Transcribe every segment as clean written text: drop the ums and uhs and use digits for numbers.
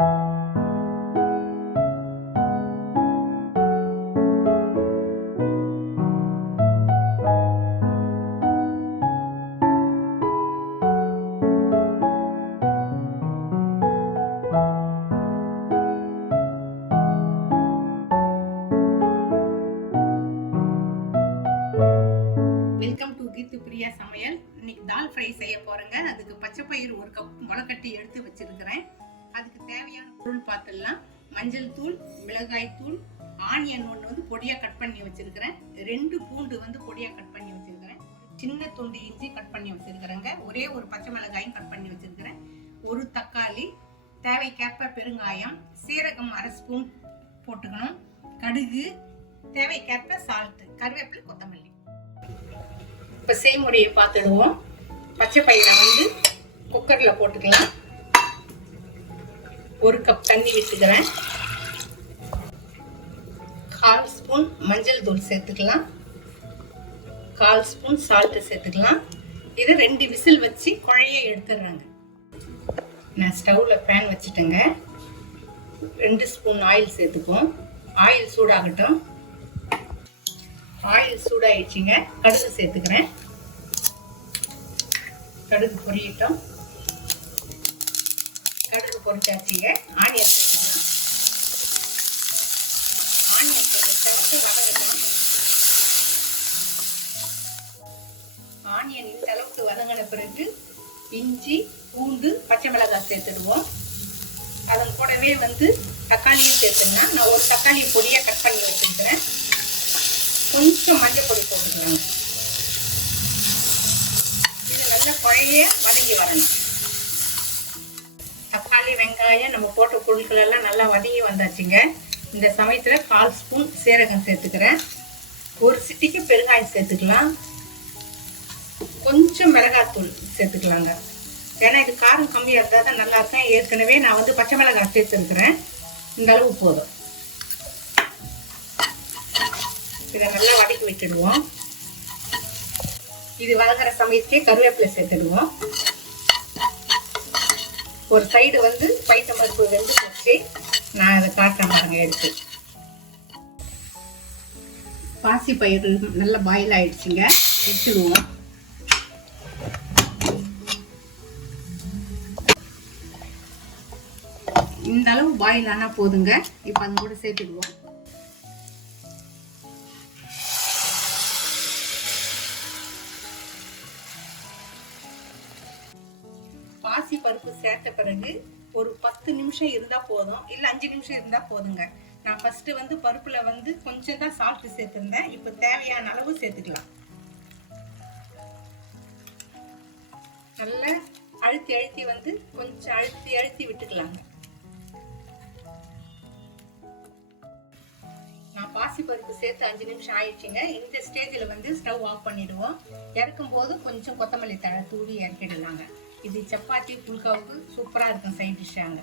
Welcome to கீத்து பிரியா சமையல். இன்னைக்கு தால் ஃப்ரை செய்ய போறேங்க. அதுக்கு பச்சை பயிறு 1 கப் முளைக்கட்டி எடுத்து வச்சிருக்கிறேன். அதுக்கு தேவையான பொருள் பார்த்துடலாம். மஞ்சள் தூள், மிளகாய் தூள், ஆனியன் ஒன்று வந்து பொடியா கட் பண்ணி வச்சிருக்கிறேன். 2 பூண்டு வந்து பொடியா கட் பண்ணி வச்சிருக்கிறேன். சின்ன துண்டு இஞ்சி கட் பண்ணி வச்சிருக்கிறேங்க. ஒரே ஒரு பச்சை மிளகாயும் கட் பண்ணி வச்சிருக்கிறேன். 1 தக்காளி, தேவைக்கேற்ப பெருங்காயம், சீரகம் 1/2 ஸ்பூன் போட்டுக்கணும், கடுகு, தேவைக்கேற்ப சால்ட், கருவேப்பிலை, கொத்தமல்லி. இப்போ செய்முறையை பார்த்துடுவோம். பச்சை பயிரை வந்து குக்கரில் போட்டுக்கலாம். 1 கப் தண்ணி விட்டுக்கிறேன். 1/4 ஸ்பூன் மஞ்சள் தூள் சேர்த்துக்கலாம். 1/4 ஸ்பூன் சால்ட்டு சேர்த்துக்கலாம். இதை 2 விசில் வச்சு குழைய எடுத்துடுறாங்க. நான் ஸ்டவ்வில் பேன் வச்சுட்டேங்க. 2 ஸ்பூன் ஆயில் சேர்த்துப்போம். ஆயில் சூடாகட்டும். ஆயில் சூடாயிடுச்சுங்க. கடுகு சேர்த்துக்கிறேன். கடுகு பொரியட்டும். கடுகு பொரிச்சாச்சுங்க. ஆனியன் சேர்த்துக்கலாம். ஆனியன் சேர்த்து வதங்கட்டும். ஆனியன் இந்த அளவுக்கு வதங்கின பிறகு இஞ்சி, பூண்டு, பச்சை மிளகாய் சேர்த்துடுவோம். அதன் கூடவே வந்து தக்காளியும் சேர்த்துக்கலாம். நான் 1 தக்காளி பொடியாக கட் பண்ணி வச்சுருக்கிறேன். கொஞ்சம் மஞ்சள் பொடி போட்டுக்கலாங்க. இது நல்லா குழைய வதங்கி வரணும். தக்காளி, வெங்காயம் நம்ம போட்ட பொருட்கள் எல்லாம் நல்லா வதங்கி வந்தாச்சுங்க. இந்த சமயத்தில் 1/4 ஸ்பூன் சீரகம் சேர்த்துக்கிறேன். 1 சிட்டிக்கு பெருங்காயம் சேர்த்துக்கலாம். கொஞ்சம் மிளகாத்தூள் சேர்த்துக்கலாங்க. ஏன்னா இது காரம் கம்மியாக இருந்தால் தான் நல்லா இருக்கும். ஏற்கனவே நான் வந்து பச்சை மிளகாய் சேர்த்துருக்கிறேன். இந்த அளவு போதும். இதை நல்லா வதக்கி விட்டுடுவோம். இது வதங்குற சமயத்துக்கே கருவேப்பிலை சேர்த்துடுவோம். ஒரு சைடு வந்து பைத்த பருப்பு வெந்து போச்சு. நான் அதை காட்டுறேன் பாருங்க. எடுத்து பாசி பயிறு நல்லா பாயில் ஆயிடுச்சுங்க. எடுத்துடுவோம். இந்த அளவு பாயில் ஆனால் போதுங்க. இப்போ அது கூட சேர்த்துடுவோம். பாசி பருப்பு சேர்த்த பிறகு ஒரு 10 நிமிஷம் இருந்தா போதும், இல்ல 5 நிமிஷம் இருந்தா போதுங்க. நான் ஃபர்ஸ்ட் வந்து பருப்புல வந்து கொஞ்சம் தான் சால்ட் சேர்த்திருந்தேன். இப்போ தேவையான அளவு சேர்த்துக்கலாம். நல்லா அழுத்தி அழுத்தி வந்து கொஞ்சம் அழுத்தி அழுத்தி விட்டுக்கலாங்க. நான் பாசி பருப்பு சேர்த்து 5 நிமிஷம் ஆயிடுச்சுங்க. இந்த ஸ்டேஜில் வந்து ஸ்டவ் ஆஃப் பண்ணிடுவோம். இறக்கும் போது கொஞ்சம் கொத்தமல்லி தழை தூவி இறக்கிடலாங்க. இது சப்பாத்தி, புல்காவுக்கு சூப்பராக இருக்கும் சைட் டிஷ்ஷாங்க.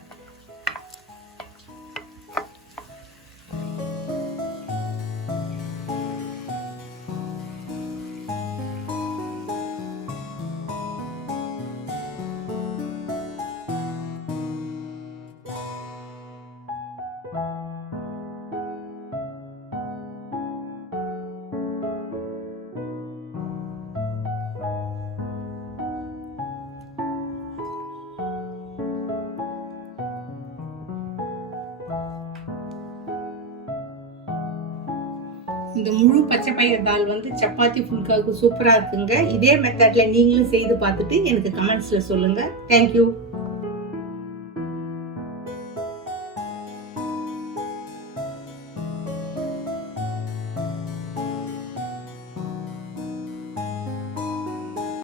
இந்த முழு பச்சை பயிர் தால் வந்து சப்பாத்தி, புல்காவுக்கு சூப்பராக இருக்குங்க. இதே மெத்தட்ல நீங்களும் செய்து பார்த்துட்டு எனக்கு கமெண்ட்ஸ்ல சொல்லுங்க. தேங்க்யூ.